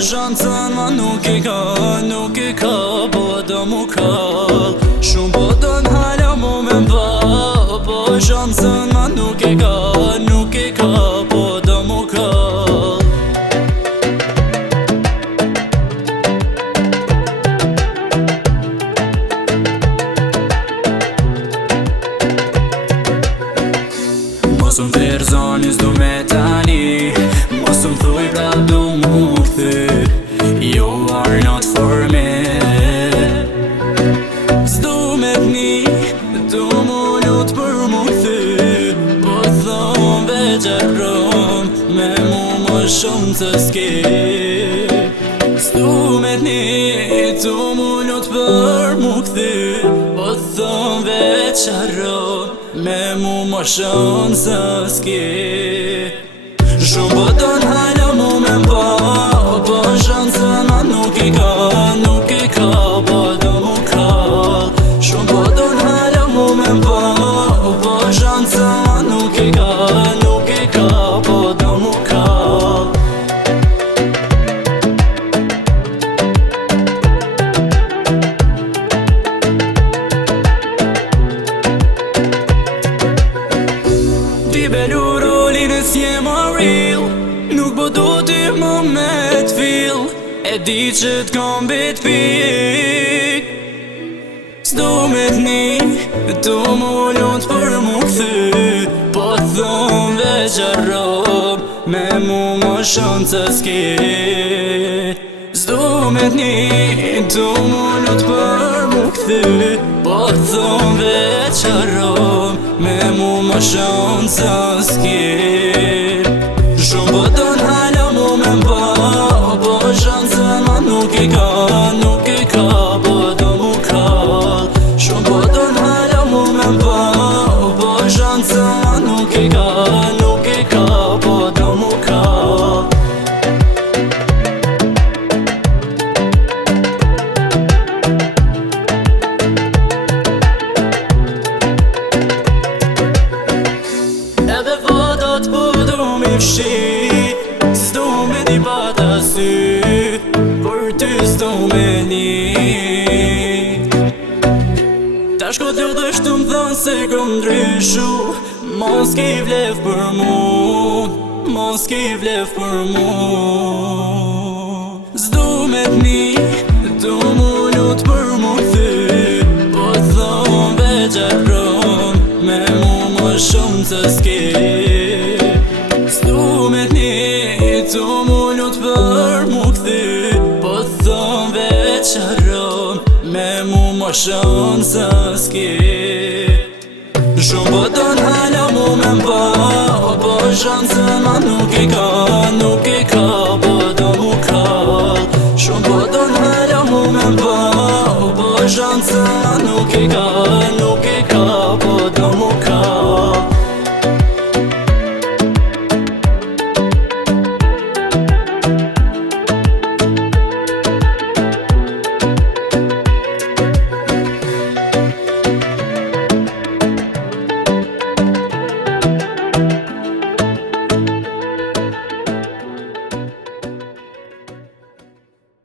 shancën ma nuk i ka po do mu kall. Shumë po do n'hala mu me mba, po shancën ma nuk i ka po do mu kall. Mos m'ther zoni s'du me tani, mos m'thuj prap du mu kthy, you are not for me. S'du me t'ni, du mu lut për mu kthy, po thom veç arrom, me mu më shumë të s'ki. S'du me t'ni, du mu lut për mu kthy, po thom veç arrom, me mu më shumë të s'ki. Shumë po do n'hala mu me mba, po shancën ma nuk i ka po do mu kall. Shumë po do n'hala mu me mba, po shancën ma nuk i ka po do mu kall. Ti belu rolin e s'je ma real, nuk po do ty më me t'fil, e di që t'kom bit pik. S'du me t'ni, du mu lut për mu kthy, po thom veç arrom, me mu më shumë të s'ki. S'du me t'ni, du mu lut për mu kthy, po thom veç arrom, me mu më shumë të s'ki. Shumë po do n'hala mu me mba, po shancën ma nuk i ka po do mu kall. Shumë po do n'hala mu me mba, po shancën ma nuk i ka po do mu kall. Edhe fotot po du mi fshi, s'du me t'i pata sy, për ty s'du me ni. Ta shko t'jo dhe shtu m'than se kom ndryshu, mos ki vlef për mu. S'du me t'ni, du mu lut për mu kthy, po thom veç arrom, me mu më shumë të s'ki. S'du me t'ni, du mu lut për mu kthy, po thom veç arrom, me mu më shumë të s'ki. Shumë po do n'hala mu me mba, po shancën ma nuk i ka po do mu kall. Shumë po do n'hala mu me mba, po shancën ma nuk i ka